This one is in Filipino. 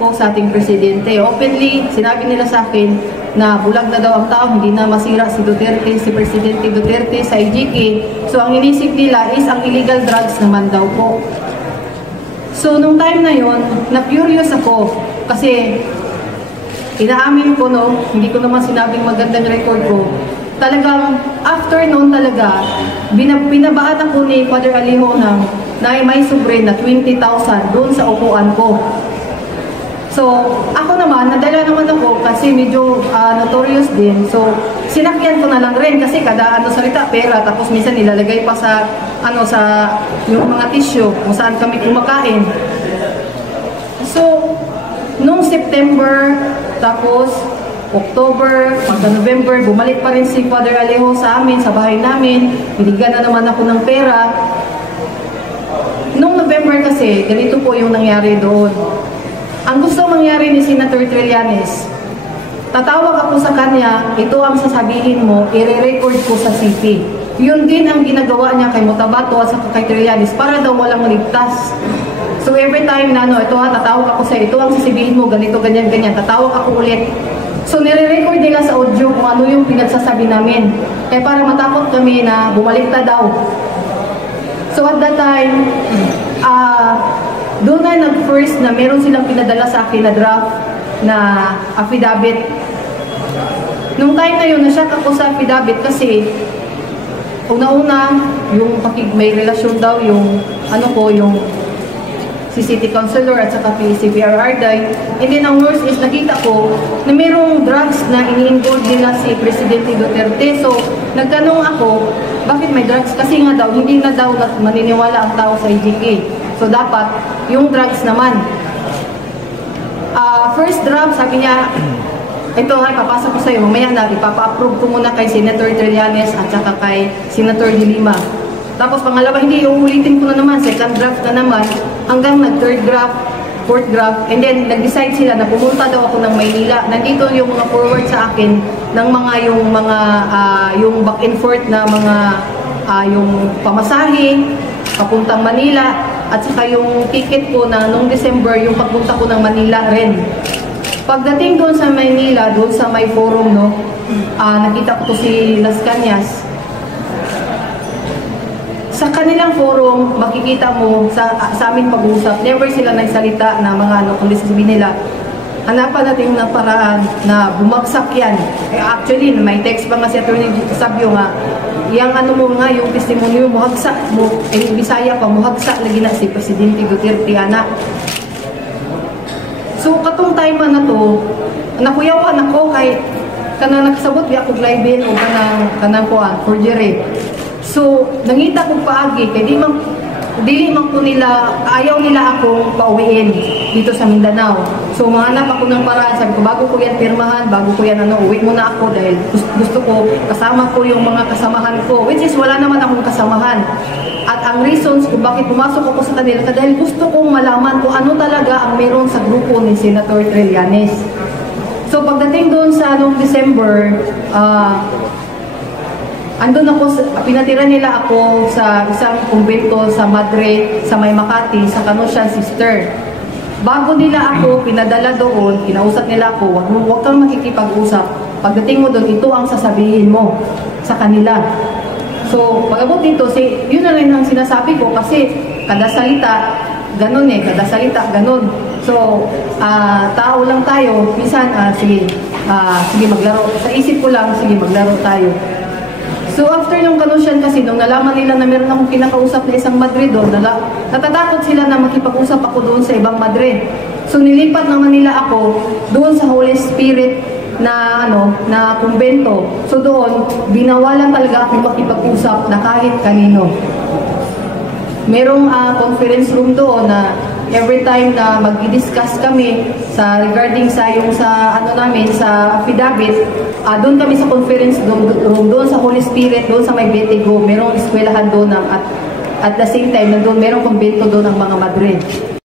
po sa ating presidente. Openly, sinabi nila sa akin na bulag na daw ang tao, hindi na masira si Duterte, si Presidente Duterte sa IGK. So ang inisip nila is ang illegal drugs naman daw po. So nung time na yon, na-curious ako kasi inaamin ko, no, hindi ko naman sinabing magandang record ko. Talagang after noon talaga, binabaat ako ni Father Alejo na may sobre na 20,000 doon sa upuan ko. So, ako naman, nadala naman ako kasi medyo notorious din. So, sinakyan ko na lang rin kasi kada salita, pera, tapos minsan nilalagay pa sa, sa yung mga tissue kung saan kami kumakain. So, nung September, tapos October, pagka November, bumalik pa rin si Father Alejo sa amin, sa bahay namin. Binigyan na naman ako ng pera. Nung November kasi, ganito po yung nangyari doon. Ang gusto mangyari ni Senator Trillanes, tatawag ako sa kanya, ito ang sasabihin mo, i-re-record ko sa CP. Yun din ang ginagawa niya kay Motabato at kay Trillanes para daw walang ligtas. So every time na ito tatawag ako sa ito ang sasabihin mo, ganito, ganyan, ganyan, tatawag ako ulit. So nire-record nila sa audio kung ano yung pinagsasabi namin. Kaya para matakot kami na bumalik na daw. So at that time, doon na nag-first na meron silang pinadala sa akin na draft na affidavit. Nung time na yun, nasyak ako sa affidavit kasi una-una, yung may relasyon daw yung yung si City Councilor at saka si PRR Day. And then ang worst is nakita ko na mayroong drugs na ini-involve nila si Presidente Duterte. So nagtanong ako, bakit may drugs? Kasi nga daw, hindi na daw maniniwala ang tao sa IGK. So dapat, yung drugs naman. First draft, sabi niya, ito ay papasa ko sa iyo, mamaya na, ipapa-approve ko muna kay Senator Trillanes at saka kay Senator De Lima. Tapos pangalawa, hindi, uulitin ko na naman, second draft na naman, hanggang nag-third draft, fourth draft, and then nag-decide sila na pumunta daw ako ng Maynila. Nandito yung mga forward sa akin ng yung back and forth na mga yung pamasahe, papuntang Manila, at saka yung ticket ko na nung December, yung pagpunta ko ng Manila rin. Pagdating doon sa Maynila, doon sa may forum, nakita ko si Las Cañas. Sa kanilang forum, makikita mo sa amin pag-usap, never sila nagsalita na mga kundi sasabihin nila, hanapan natin ng paraan na bumagsak yan. Actually, may text pa nga si Atty. Sabio nga, yung yung testimonyo, muhagsak mo, Bisaya pa, muhagsak lagi na si Presidente Duterte, anak. So, katong time na to, nakuyawan ako kay kanang nakasabot di ako libel o kanang forgery. So, nangita ko paagi, kaya di man ko nila, ayaw nila akong pauwiin dito sa Mindanao. So, mahanap ako ng paraan, sabi ko, bago ko yan pirmahan, bago ko yan uwi muna ako dahil gusto ko, kasama ko yung mga kasamahan ko, which is wala naman akong kasamahan. At ang reasons kung bakit pumasok ako sa kanila, dahil gusto kong malaman kung ano talaga ang meron sa grupo ni Senator Trillanes. So, pagdating doon sa December, andun ako, pinatira nila ako sa isang kumbento sa Madre, sa May Makati, sa Kanosyan Sister. Bago nila ako pinadala doon, kinausap nila ako, huwag kang makikipag-usap. Pagdating mo doon, ito ang sasabihin mo sa kanila. So, pag-abot dito, yun na rin ang sinasabi ko kasi kada salita, ganun kada salita, ganun. So, tao lang tayo, minsan, sige maglaro. Sa isip ko lang, sige maglaro tayo. So after yung Kanosyan kasi, nung nalaman nila na meron akong kinakausap na isang Madre doon, natatakot sila na makipag-usap ako doon sa ibang Madre. So nilipat naman nila ako doon sa Holy Spirit na kumbento. So doon, binawalan talaga akong makipag-usap na kahit kanino. Merong conference room doon na every time na mag-discuss kami regarding sa affidavit, doon kami sa conference room, doon sa Holy Spirit, doon sa may Betigo, merong eskwelahan doon at the same time, merong kumbento doon ng mga Madre.